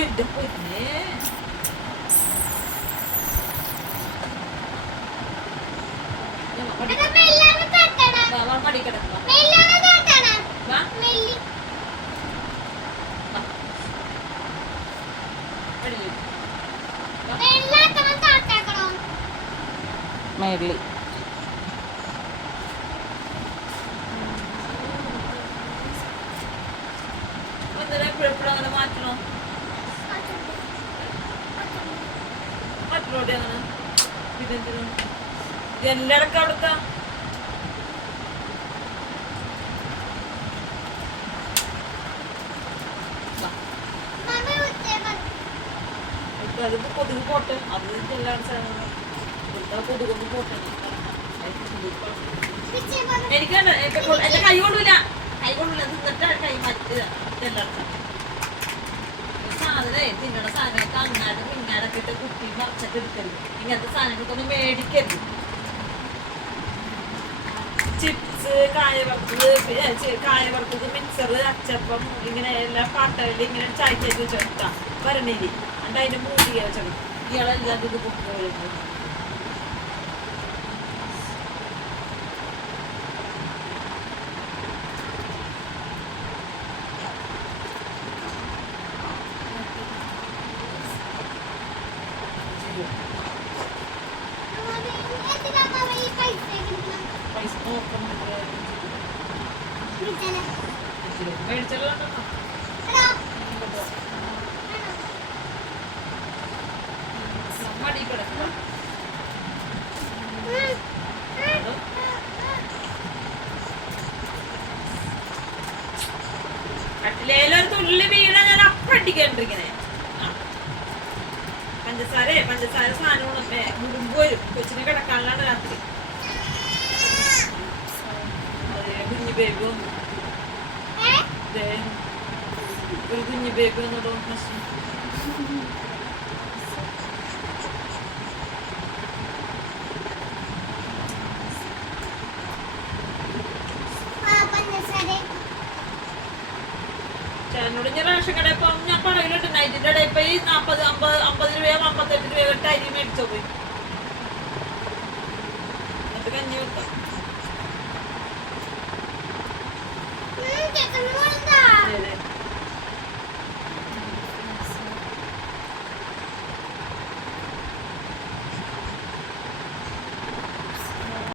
എന്റെ പൊന്നേ മടി കിടക്കണം മേളി എപ്പോഴെപ്പോഴും അങ്ങനെ മാറ്റണോ മറ്റോടെ അങ്ങനെ ഇതെന്തിനു എല്ലാടക്കം അവിടുത്തെ അതിപ്പോ കൊതുക് പോട്ടെ അത് എല്ലാം കൊതുകൊന്ന് പോട്ടെ എനിക്ക് എന്റെ കൈ കൊള്ളൂല തിന്നിട്ട് കൈ മാറ്റി സാധനേ തിന്നണ സാധനമൊക്കെ അങ്ങാട് പിന്നാടൊക്കെ ഇട്ട് കുത്തി മറച്ചിട്ട് എടുക്കരുത് ഇങ്ങനത്തെ സാധനങ്ങൾക്കൊന്നും മേടിക്കരുത് ചിപ്സ് കായവറുത്തത് മിക്സർ അച്ചപ്പം ഇങ്ങനെ എല്ലാ പാട്ടകളിൽ ഇങ്ങനെ ചായച്ചേച്ച് വെച്ചെടുത്താ വരണേലി എന്നിട്ട് അതിന്റെ മൂടി വെച്ചെടുക്കും ഇയാളെല്ലാം ഇത് കുട്ടി വരുന്നത് കട്ടിലേലൊരു തുള്ളി വീണ ഞാൻ അപ്പടിക്കണ്ടിരിക്കണേ പഞ്ചസാര സാധനങ്ങളും മുടുമ്പ് വരും കൊച്ചിനെ കിടക്കാനാണ് രാത്രി കുഞ്ഞു ബേബി വന്നു ഒരു കുഞ്ഞു ബേബി വന്നതോ ചേട്ടനോട് ഞാൻ റേഷൻ കടയിൽ ഇപ്പം ഞാൻ കടയിലുണ്ട് നൈറ്റിന്റെ ഇടയിൽ ഇപ്പൊ ഈ 50 രൂപയോ 58 രൂപയോ ഇട്ട് അരി മേടിച്ചോ പോയി എന്നിട്ട് കഞ്ഞി വെക്കാം